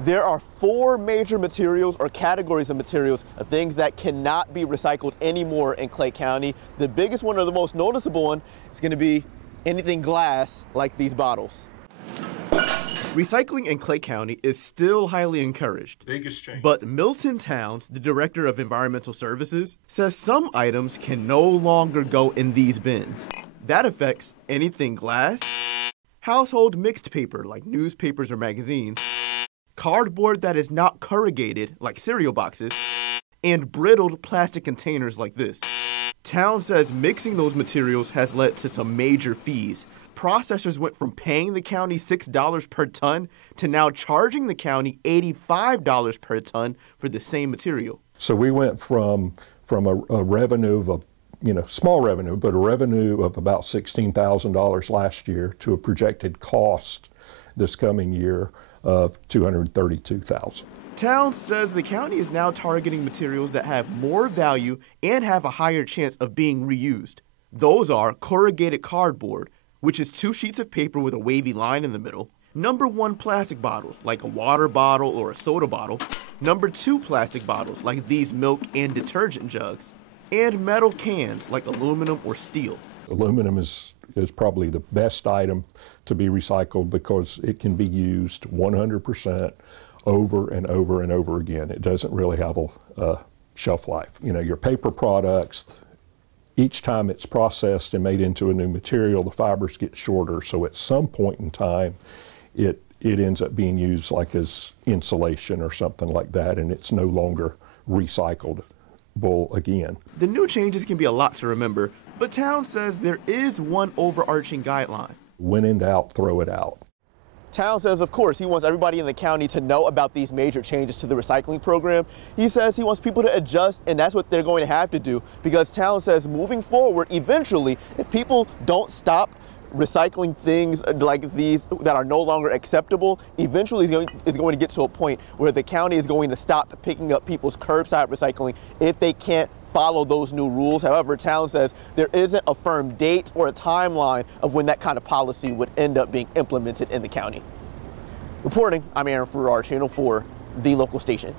There are four major materials or categories of materials, things that cannot be recycled anymore in Clay County. The biggest one, or the most noticeable one, is going to be anything glass like these bottles. Recycling in Clay County is still highly encouraged. Biggest change. But Milton Towns, the director of environmental services, says some items can no longer go in these bins. That affects anything glass, household mixed paper like newspapers or magazines, cardboard that is not corrugated like cereal boxes, and brittled plastic containers like this. Towns says mixing those materials has led to some major fees. Processors went from paying the county $6 per ton to now charging the county $85 per ton for the same material. So we went from a revenue of small revenue, but a revenue of about $16,000 last year to a projected cost this coming year of $232,000. Towns says the county is now targeting materials that have more value and have a higher chance of being reused. Those are corrugated cardboard, which is 2 sheets of paper with a wavy line in the middle. Number 1 plastic bottles, like a water bottle or a soda bottle. Number 2 plastic bottles, like these milk and detergent jugs. And metal cans, like aluminum or steel. Aluminum is probably the best item to be recycled because it can be used 100% over and over and over again. It doesn't really have a shelf life. Your paper products, each time it's processed and made into a new material, the fibers get shorter. So at some point in time, it ends up being used like as insulation or something like that, and it's no longer recyclable again. The new changes can be a lot to remember, but Towns says there is one overarching guideline. When in doubt, throw it out. Towns says, of course, he wants everybody in the county to know about these major changes to the recycling program. He says he wants people to adjust, and that's what they're going to have to do, because Towns says moving forward, eventually, if people don't stop recycling things like these that are no longer acceptable, eventually it's going to get to a point where the county is going to stop picking up people's curbside recycling if they can't follow those new rules. However, Towns says there isn't a firm date or a timeline of when that kind of policy would end up being implemented in the county. Reporting, I'm Aaron Farrar, Channel 4, the local station.